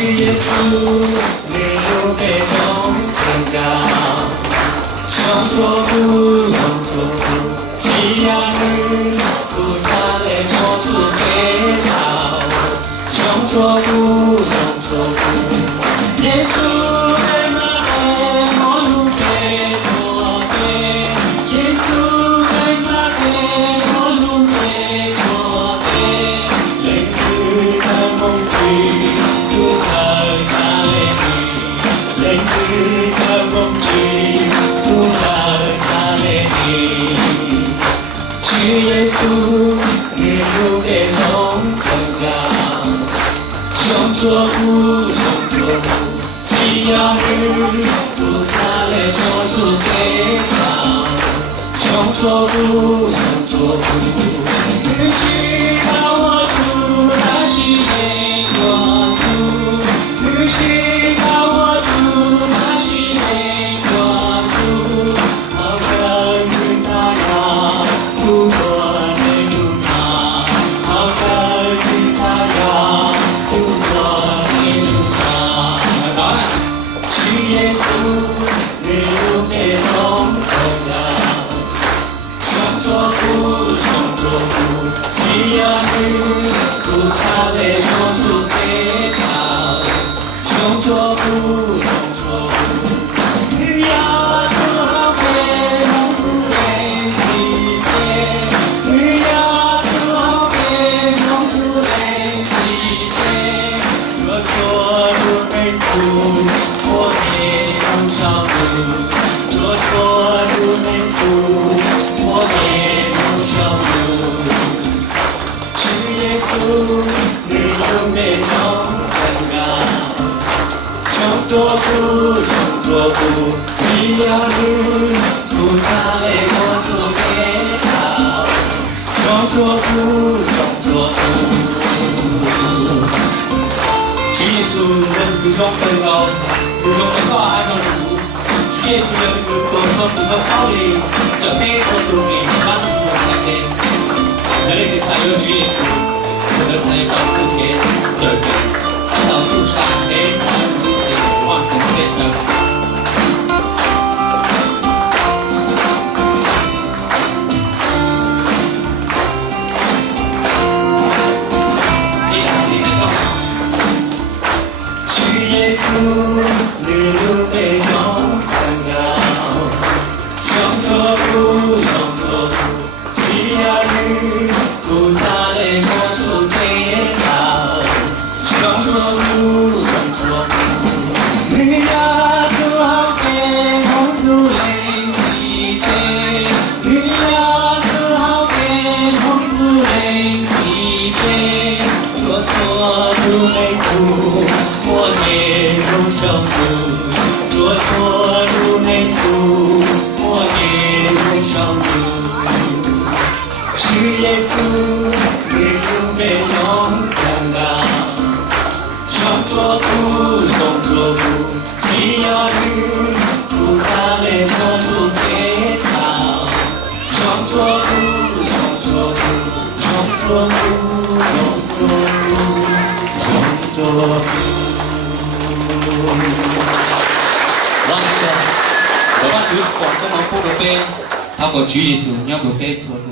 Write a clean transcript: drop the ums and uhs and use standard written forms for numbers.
耶稣，你如杯中更高，上卓不上卓不，基亚日不他来说出给他，上卓不上卓不，耶稣。 耶稣，你如杯中更高，上卓不上卓不，基亚日不他来说出给他，上卓不上卓不，你知道我主他是耶和主，你知道我主他是耶和主，好跟着他呀，不过。 耶稣，你如杯中更高，上卓不上卓不，基亚日不他来说出给他，上卓不上卓不，你要做好给蒙福来体贴，你要做好给蒙福来体贴，我做不美福。 我也不上路，做错不能做，我也不上路。主耶稣，你有杯中更高，上卓不上卓不，基亚日不他来说出给他，上卓不上卓不。主耶稣，你杯中更高。 如果没话还能读，主耶稣有一个多么不可考虑，这黑色路里满是我才给，这里的才有主耶稣，这个才有不天，这个他到处上黑，他如此望着天上。 耶稣，你如杯中更高，上卓不上卓不，基亚日不他来说出给他，上卓不上卓不，你要做好给蒙主来体贴，你要做好给蒙主来体贴，做错不没错。 我也不上路，做错路没错，我也不上路。主耶稣，你如杯中更高，上卓不上卓不，基亚日不他来说出给他，上卓不上卓不，上卓不上卓不，上卓不。 我把主广东话播个杯，他个主耶稣，让个杯错路。